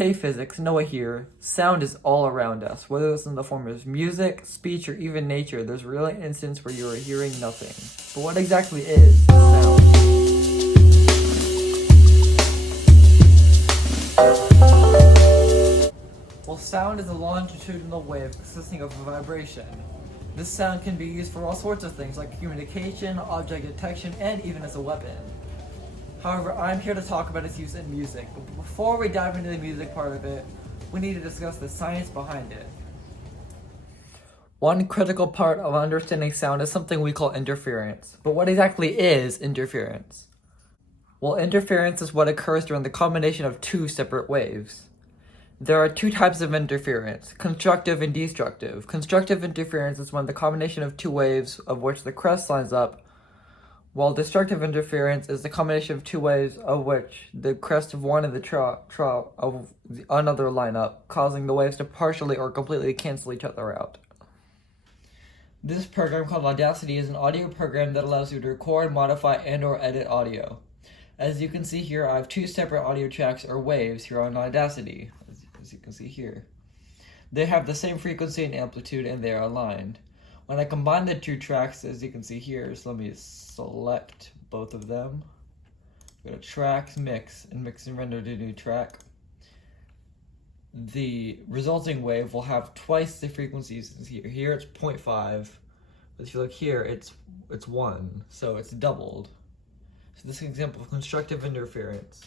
Hey physics, Noah here. Sound is all around us, whether it's in the form of music, speech, or even nature. There's really an instance where you are hearing nothing. But what exactly is sound? Well, sound is a longitudinal wave consisting of a vibration. This sound can be used for all sorts of things like communication, object detection, and even as a weapon. However, I'm here to talk about its use in music. But before we dive into the music part of it, we need to discuss the science behind it. One critical part of understanding sound is something we call interference. But what exactly is interference? Well, interference is what occurs during the combination of two separate waves. There are two types of interference, constructive and destructive. Constructive interference is when the combination of two waves of which the crest lines up, while destructive interference is the combination of two waves of which the crest of one and the trough of the another line up, causing the waves to partially or completely cancel each other out. This program called Audacity is an audio program that allows you to record, modify, and or edit audio. As you can see here, I have two separate audio tracks or waves here on Audacity, as you can see here. They have the same frequency and amplitude and they are aligned. When I combine the two tracks, as you can see here, so let me select both of them. Go to Tracks, Mix, and Mix and Render to new track. The resulting wave will have twice the frequencies as here. Here it's 0.5, but if you look here, it's 1, so it's doubled. So this is an example of constructive interference.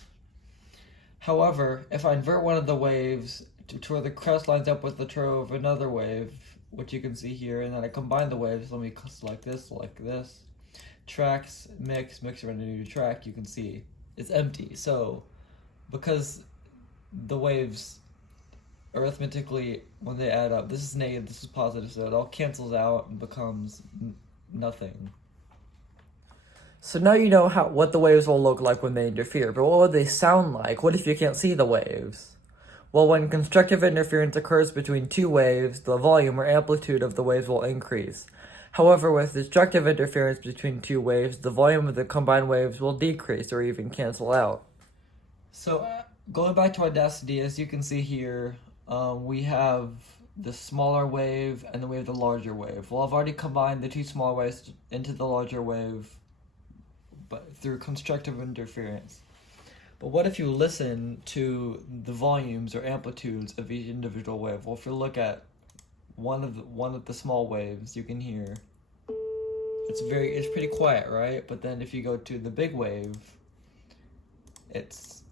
However, if I invert one of the waves to where the crest lines up with the trove of another wave, which you can see here, and then I combine the waves, let me select this, tracks, mix, render new track, you can see it's empty. So because the waves arithmetically, when they add up, this is negative, this is positive, so it all cancels out and becomes nothing. So now you know what the waves will look like when they interfere, but what would they sound like? What if you can't see the waves? Well, when constructive interference occurs between two waves, the volume or amplitude of the waves will increase. However, with destructive interference between two waves, the volume of the combined waves will decrease or even cancel out. So, going back to Audacity, as you can see here, we have the smaller wave and then we have the larger wave. Well, I've already combined the two smaller waves into the larger wave but through constructive interference. But what if you listen to the volumes or amplitudes of each individual wave? Well, if you look at one of the small waves, you can hear it's pretty quiet, right? But then if you go to the big wave, it's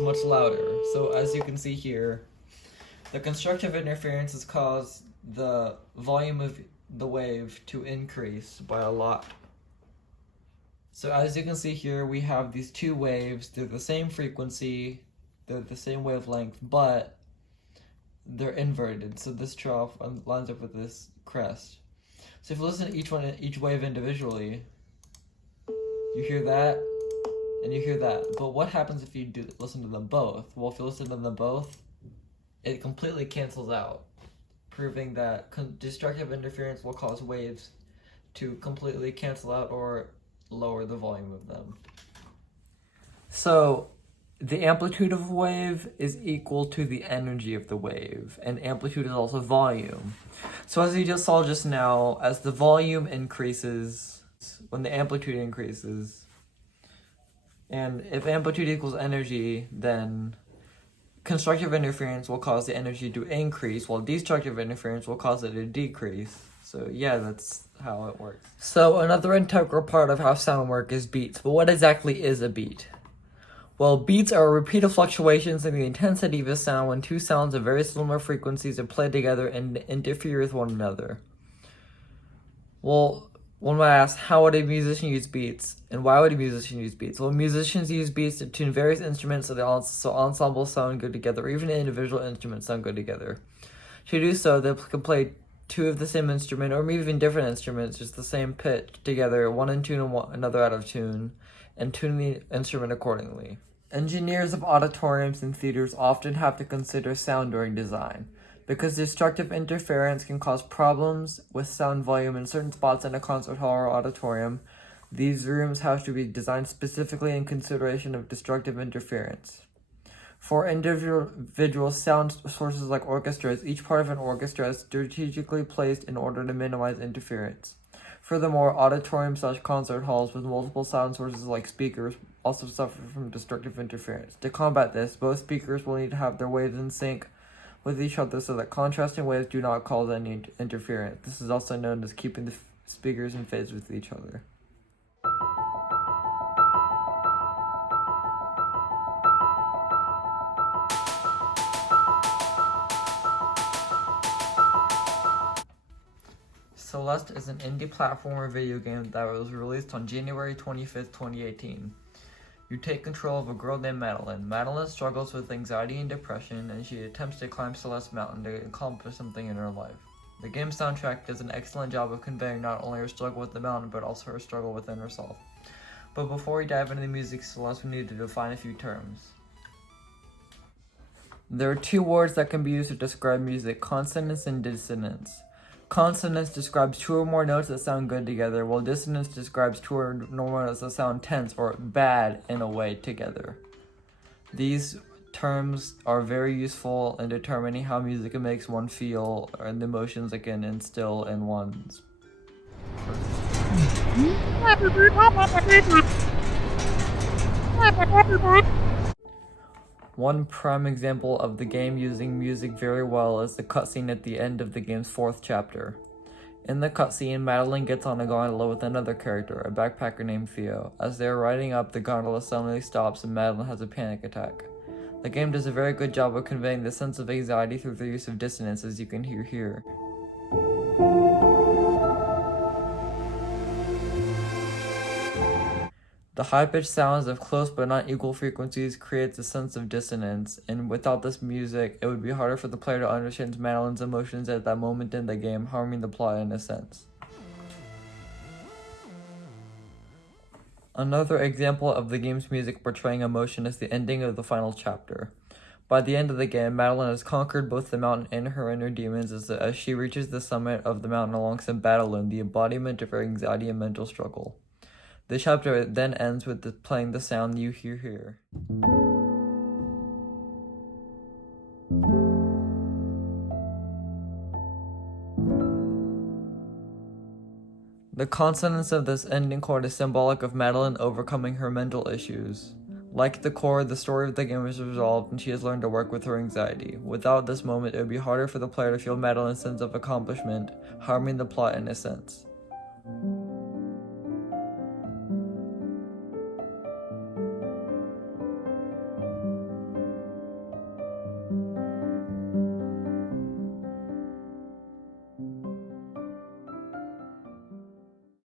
much louder. So as you can see here, the constructive interference has caused the volume of the wave to increase by a lot. So as you can see here, we have these two waves. They're the same frequency, they're the same wavelength, but they're inverted. So this trough lines up with this crest. So if you listen to each wave individually, you hear that and you hear that. But what happens if you listen to them both? Well, if you listen to them both, it completely cancels out, proving that destructive interference will cause waves to completely cancel out or lower the volume of them. So the amplitude of a wave is equal to the energy of the wave, and amplitude is also volume. So as you just saw just now, as the volume increases, when the amplitude increases, and if amplitude equals energy, then constructive interference will cause the energy to increase, while destructive interference will cause it to decrease. So yeah, that's how it works. So another integral part of how sound works is beats. But what exactly is a beat? Well, beats are repeated fluctuations in the intensity of a sound when two sounds of very similar frequencies are played together and interfere with one another. Well, one might ask, how would a musician use beats? And why would a musician use beats? Well, musicians use beats to tune various instruments so ensembles sound good together, or even individual instruments sound good together. To do so, they can play two of the same instrument, or maybe even different instruments, just the same pitch together, one in tune and another out of tune, and tune the instrument accordingly. Engineers of auditoriums and theaters often have to consider sound during design. Because destructive interference can cause problems with sound volume in certain spots in a concert hall or auditorium, these rooms have to be designed specifically in consideration of destructive interference. For individual sound sources like orchestras, each part of an orchestra is strategically placed in order to minimize interference. Furthermore, auditorium/concert halls with multiple sound sources like speakers also suffer from destructive interference. To combat this, both speakers will need to have their waves in sync with each other so that contrasting waves do not cause any interference. This is also known as keeping the speakers in phase with each other. Celeste is an indie platformer video game that was released on January 25th, 2018. You take control of a girl named Madeline. Madeline struggles with anxiety and depression, and she attempts to climb Celeste Mountain to accomplish something in her life. The game's soundtrack does an excellent job of conveying not only her struggle with the mountain, but also her struggle within herself. But before we dive into the music, Celeste, we need to define a few terms. There are two words that can be used to describe music: consonance and dissonance. Consonance describes two or more notes that sound good together, while dissonance describes two or more notes that sound tense or bad in a way together. These terms are very useful in determining how music makes one feel and the emotions it can instill in one's One prime example of the game using music very well is the cutscene at the end of the game's 4th chapter. In the cutscene, Madeline gets on a gondola with another character, a backpacker named Theo. As they are riding up, the gondola suddenly stops and Madeline has a panic attack. The game does a very good job of conveying the sense of anxiety through the use of dissonance, as you can hear here. The high-pitched sounds of close but not equal frequencies creates a sense of dissonance, and without this music, it would be harder for the player to understand Madeline's emotions at that moment in the game, harming the plot in a sense. Another example of the game's music portraying emotion is the ending of the final chapter. By the end of the game, Madeline has conquered both the mountain and her inner demons as she reaches the summit of the mountain alongside Madeline, the embodiment of her anxiety and mental struggle. The chapter then ends with playing the sound you hear here. The consonance of this ending chord is symbolic of Madeline overcoming her mental issues. Like the chord, the story of the game is resolved and she has learned to work with her anxiety. Without this moment, it would be harder for the player to feel Madeline's sense of accomplishment, harming the plot in a sense.